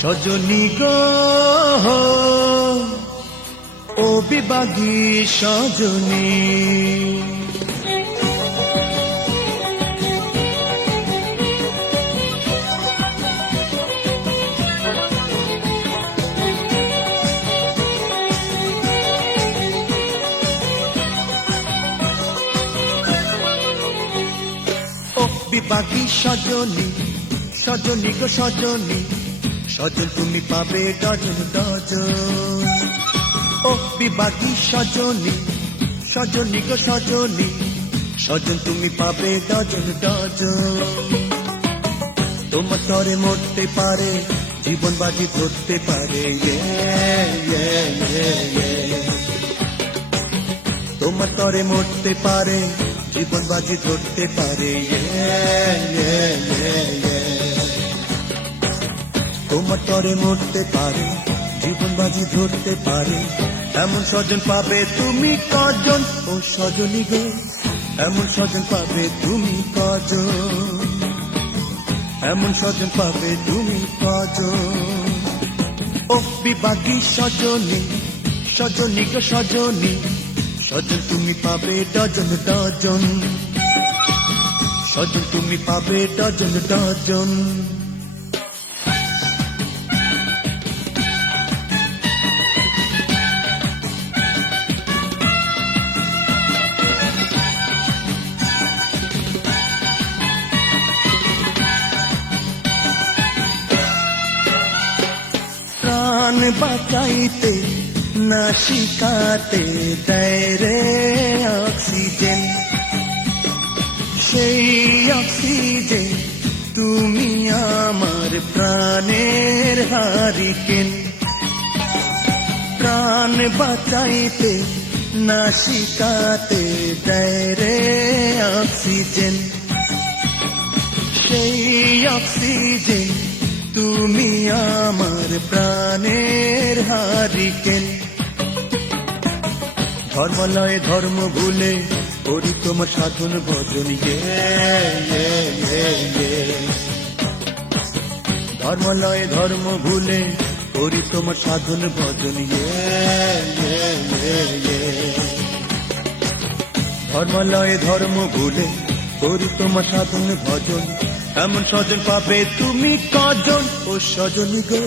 সজনী গো ও বিবাগী সজনী, ও বিবাগী সজনী, সজনী গো সজনী, সজন তুমি পাবে dozen dozen. ও বিবাগী সজনী, সজনী গো সজনী, সজন তুমি পাবে ডজন ডজন। তোমার তরে মরতে পারে, জীবন বাজি ধরতে পারে, তোমার তরে মরতে পারে, জীবন বাজি ধরতে পারে, তোমার তরে মরতে পারে, জীবন বাজি ধরতে পারে। এমন স্বজন পাবে তুমি কজন, ও সজনী গো, এমন স্বজন পাবে তুমি কজন, এমন স্বজন পাবে তুমি কজন। ও বিবাগী সজনী, সজনী গো সজনী, সজন তুমি পাবে ডজন ডজন, সজন তুমি পাবে ডজন ডজন। প্রাণ বাঁচাইতে না শিখাতে দেয় রে অক্সিজেন, সেই অক্সিজেন তুমি আমার প্রাণের হারিকেন। প্রাণ বাঁচাইতে না শিখাতে দেয় রে অক্সিজেন, সেই অক্সিজেন তুমি আমার প্রাণের হারিকেন। ধর্মলয়ে ধর্ম ভুলে করি তোমার সাধন ভজন, ধর্মলয়ে ধর্ম ভুলে করি তোমার সাধন ভজন, ধর্মলয়ে ধর্ম ভুলে করি তোমার সাধন ভজন। এমন স্বজন পাবে তুমি কজন, ও সজনী গো,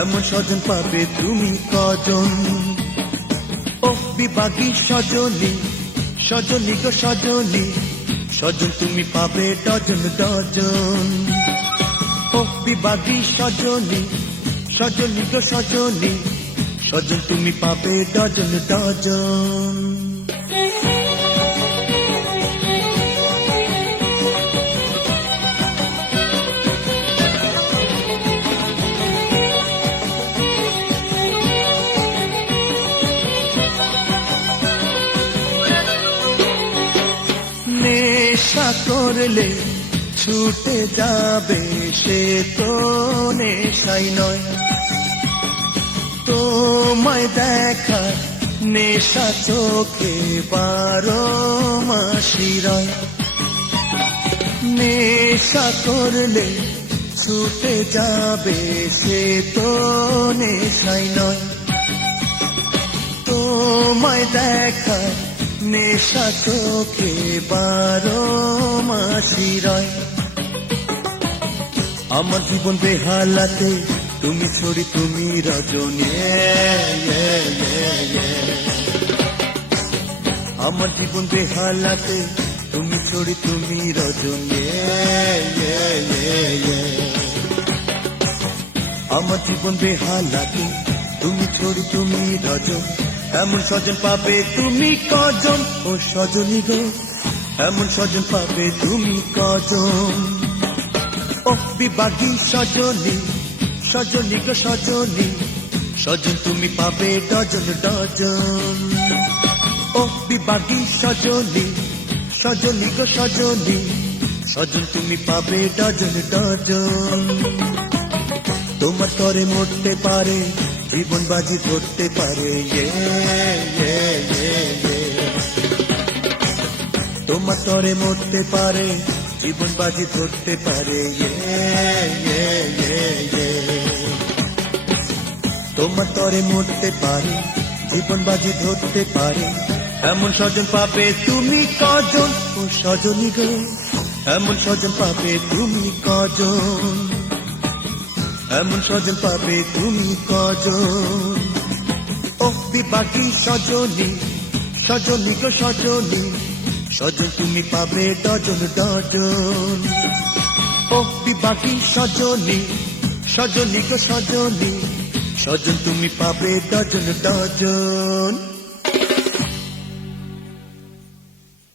এমন স্বজন পাবে তুমি কজন। ও বিবাগী সজনী, সজনী গো সজনী, সজন তুমি পাবে ডজন ডজন। ও বিবাগী সজনী, সজনী গো সজনী, সজন তুমি পাবে ডজন ডজন। নেশা করলে ছুটে যাবে সে তো নেশাই নয়, তোমায় দেখা নেশা চোখে 12 মাসি রয়। নেশা করলে ছুটে যাবে সে তো নেশাই নয়, তোমায় দেখা নেশা চোখে 12 মাসি রয়। আমার জীবন বেহালাতে তুমি ছড়ি তুমি রজনী, আমার জীবন বেহালাতে তুমি ছড়ি তুমি রজনী, আমার জীবন বেহালাতে তুমি ছড়ি তুমি রজন। এমন স্বজন পাবে তুমি কজন, ও সজনী গো, এমন স্বজন পাবে তুমি কজন। ও বিবাগী সজনী, সজনী গো সজনী, সজন তুমি পাবে ডজন ডজন। ও বিবাগী সজনী, সজনী গো সজনী, সজন তুমি পাবে ডজন ডজন। তোমার তরে মরতে পারে, জীবন বাজি ধরতে পারে, তোমার তরে মরতে পারে, জীবন বাজি ধরতে পারে, তোমার তরে মরতে পারে, জীবন বাজি ধরতে পারে, এমন স্বজন পাবে তুমি কজন? ও সজনী গো, এমন স্বজন পাবে তুমি কজন? এমন স্বজন পাবে তুমি কজন? ও বিপাকি সজনী, সজনী গো সজনী, সজন তুমি পাবে ডজন ডজন। ও বিপাকি সজনী, সজনী গো সজনী, সজন তুমি পাবে ডজন ডজন।